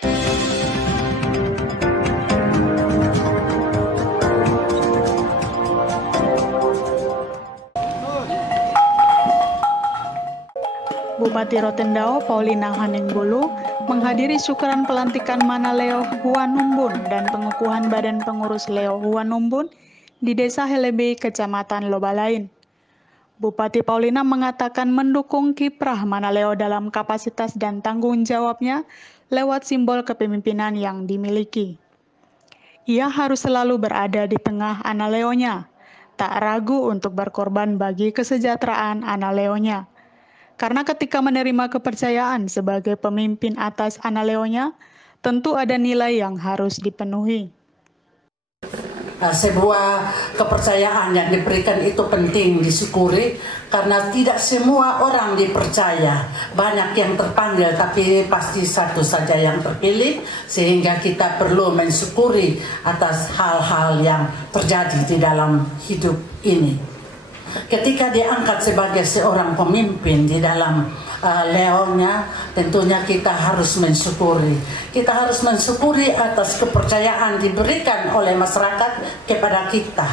Bupati Rotendao Paulina Haningbulu menghadiri syukuran pelantikan Mana Leo Huanumbun dan pengukuhan Badan Pengurus Leo Huanumbun di Desa Helebe, Kecamatan Lobalain. Bupati Paulina mengatakan mendukung kiprah Mana Leo dalam kapasitas dan tanggung jawabnya lewat simbol kepemimpinan yang dimiliki. Ia harus selalu berada di tengah Analeonya, tak ragu untuk berkorban bagi kesejahteraan Analeonya. Karena ketika menerima kepercayaan sebagai pemimpin atas Analeonya, tentu ada nilai yang harus dipenuhi. Sebuah kepercayaan yang diberikan itu penting disyukuri, karena tidak semua orang dipercaya. Banyak yang terpanggil tapi pasti satu saja yang terpilih, sehingga kita perlu mensyukuri atas hal-hal yang terjadi di dalam hidup ini. Ketika diangkat sebagai seorang pemimpin di dalam Leonya, tentunya kita harus mensyukuri. Kita harus mensyukuri atas kepercayaan diberikan oleh masyarakat kepada kita,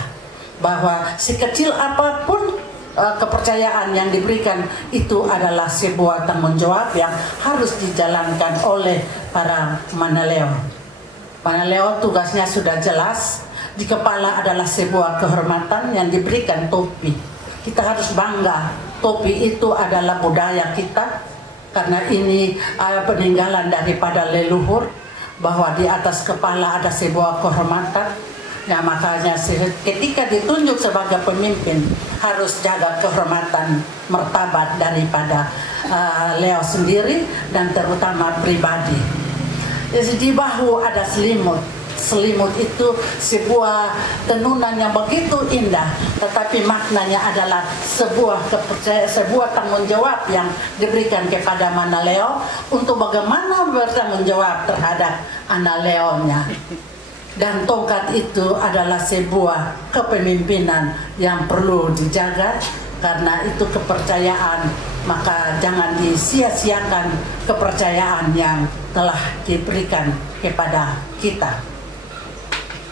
bahwa sekecil apapun kepercayaan yang diberikan itu adalah sebuah tanggung jawab yang harus dijalankan oleh para Manaleo. Manaleo tugasnya sudah jelas. Di kepala adalah sebuah kehormatan yang diberikan topi. Kita harus bangga. Topi itu adalah budaya kita, karena ini peninggalan daripada leluhur, bahwa di atas kepala ada sebuah kehormatan. Nah, makanya ketika ditunjuk sebagai pemimpin harus jaga kehormatan martabat daripada Leo sendiri dan terutama pribadi. Di bahu ada selimut. Selimut itu sebuah tenunan yang begitu indah, tetapi maknanya adalah sebuah tanggung jawab yang diberikan kepada Mana Leo untuk bagaimana bertanggung jawab terhadap Analeonya. Dan tongkat itu adalah sebuah kepemimpinan yang perlu dijaga, karena itu kepercayaan, maka jangan disia-siakan kepercayaan yang telah diberikan kepada kita.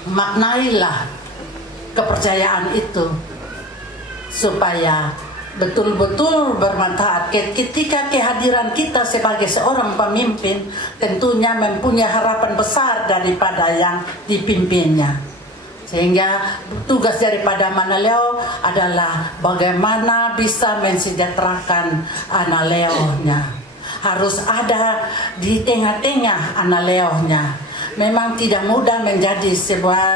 Maknailah kepercayaan itu supaya betul-betul bermanfaat. Ketika kehadiran kita sebagai seorang pemimpin tentunya mempunyai harapan besar daripada yang dipimpinnya. Sehingga tugas daripada Mana Leo adalah bagaimana bisa mensejahterakan Analeonya. Harus ada di tengah-tengah Analeonya. Memang tidak mudah menjadi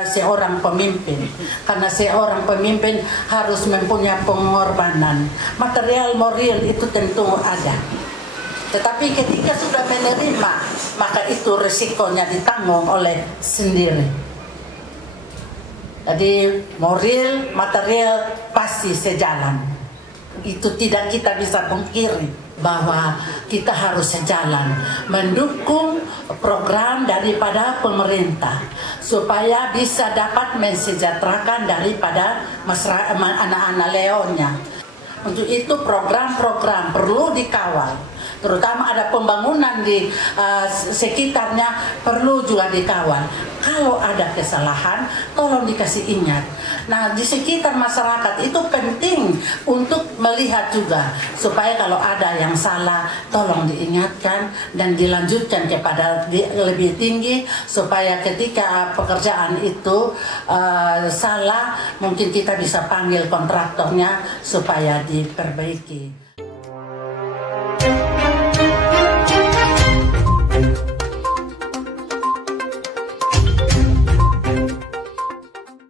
seorang pemimpin, karena seorang pemimpin harus mempunyai pengorbanan. Material moral itu tentu ada. Tetapi ketika sudah menerima, maka itu resikonya ditanggung oleh sendiri. Jadi moral, material pasti sejalan. Itu tidak kita bisa pungkiri, bahwa kita harus sejalan mendukung program daripada pemerintah supaya bisa dapat mensejahterakan daripada masyarakat anak-anak Leonya. Untuk itu program-program perlu dikawal, terutama ada pembangunan di sekitarnya perlu juga dikawal. Kalau ada kesalahan, tolong dikasih ingat. Nah, di sekitar masyarakat itu penting untuk melihat juga, supaya kalau ada yang salah, tolong diingatkan dan dilanjutkan kepada lebih tinggi, supaya ketika pekerjaan itu salah, mungkin kita bisa panggil kontraktornya supaya diperbaiki.